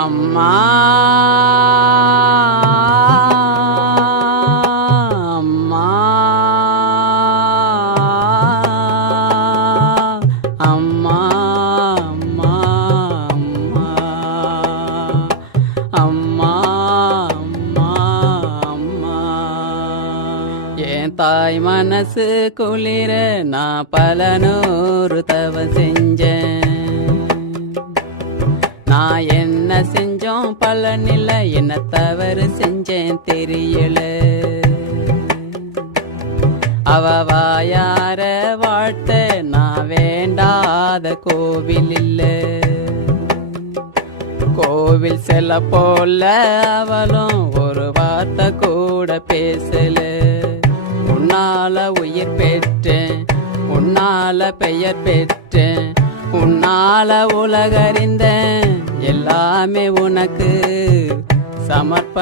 அம்மா அம்மா அம்மா அம்மா அம்மா அம்மா அம்மா என் தாய் மனசு குளிர நான் பல நூறு தவம் செஞ்சேன். நான் என்ன செஞ்சோம் பலனில்ல, என்ன தவறு செஞ்சேன் தெரியல. அவ வாயார வாழ்த்த நான் வேண்டாத கோவில் இல்ல. கோவில் செல்ல போல அவளும் ஒரு வார்த்தை கூட பேசல. உன்னால உயிர் பெற்றேன், உன்னால பெயர் பெற்றேன், உன்னால உலகறிந்தேன், எல்லாமே உனக்கு சமர்ப்பணம்.